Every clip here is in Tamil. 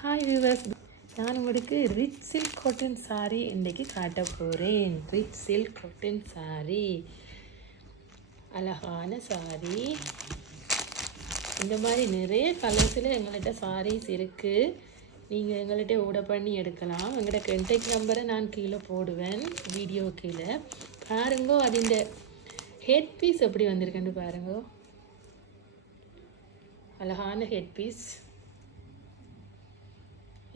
ஹாய் வியூவர்ஸ், நான் உங்களுக்கு ரிச் சில்க் காட்டன் சாரீ இன்றைக்கி காட்ட போகிறேன். ரிச் சில்க் காட்டன் சாரீ, அழகான சாரீ. இந்த மாதிரி நிறைய கலர்ஸில் எங்கள்கிட்ட சாரீஸ் இருக்குது. நீங்கள் எங்கள்கிட்ட ஆர்டர் பண்ணி எடுக்கலாம். எங்களோட கான்டாக்ட் நம்பரை நான் கீழே போடுவேன், வீடியோ கீழே. பாருங்கோ, அது இந்த ஹெட் பீஸ் எப்படி வந்திருக்குன்னு பாருங்கோ. அழகான ஹெட் பீஸ்.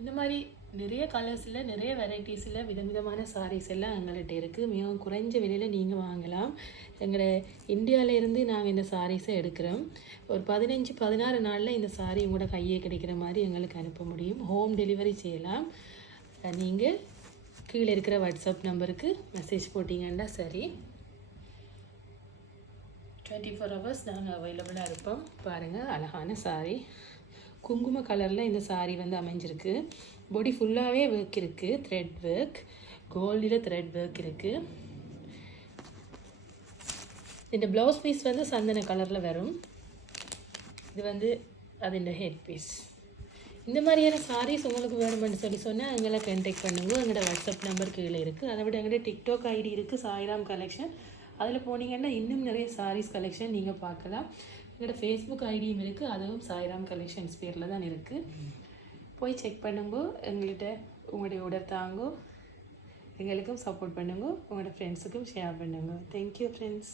இந்த மாதிரி நிறைய கலர்ஸில், நிறைய வெரைட்டிஸில் விதவிதமான சாரீஸ் எல்லாம் எங்கள்கிட்ட இருக்குது. மிகவும் குறைஞ்ச விலையில் நீங்கள் வாங்கலாம். எங்களோட இந்தியாவிலேருந்து நாங்கள் இந்த சாரீஸை எடுக்கிறோம். ஒரு 15-16 நாளில் இந்த சாரீ உங்களோட கையே கிடைக்கிற மாதிரி எங்களுக்கு அனுப்ப முடியும். ஹோம் டெலிவரி செய்யலாம். நீங்கள் கீழே இருக்கிற வாட்ஸ்அப் நம்பருக்கு மெசேஜ் போட்டிங்கன்னா சரி. 24 ஹவர்ஸ் நாங்கள் அவைலபிளாக இருப்போம். பாருங்கள், அழகான சாரீ. குங்கும கலரில் இந்த சாரீ வந்து அமைஞ்சிருக்கு. பாடி ஃபுல்லாகவே ஒர்க் இருக்குது, த்ரெட் ஒர்க், கோல்டில் த்ரெட் ஒர்க் இருக்குது. இந்த ப்ளவுஸ் பீஸ் வந்து சந்தன கலரில் வரும். இது வந்து அது இந்த ஹெட் பீஸ். இந்த மாதிரியான சாரீஸ் உங்களுக்கு வேணுமென்னு சொன்னால் எங்களை கான்டாக்ட் பண்ணுங்க. எங்களோட வாட்ஸ்அப் நம்பர் கீழே இருக்குது. அதை விட எங்கள்கிட்ட டிக்டாக் ஐடி இருக்குது, சாய்ராம் கலெக்ஷன். அதில் போனீங்கன்னா இன்னும் நிறைய சாரீஸ் கலெக்ஷன் நீங்கள் பார்க்கலாம். எங்களோட ஃபேஸ்புக் ஐடியும் இருக்குது, அதுவும் சாய்ராம் கலெக்ஷன்ஸ் பேரில் தான் இருக்குது. போய் செக் பண்ணுங்க. எங்கள்கிட்ட உங்களுடைய ஆர்டர் தாங்கோ. எங்களுக்கும் சப்போர்ட் பண்ணுங்க. உங்களோட ஃப்ரெண்ட்ஸுக்கும் ஷேர் பண்ணுங்க. Thank you friends.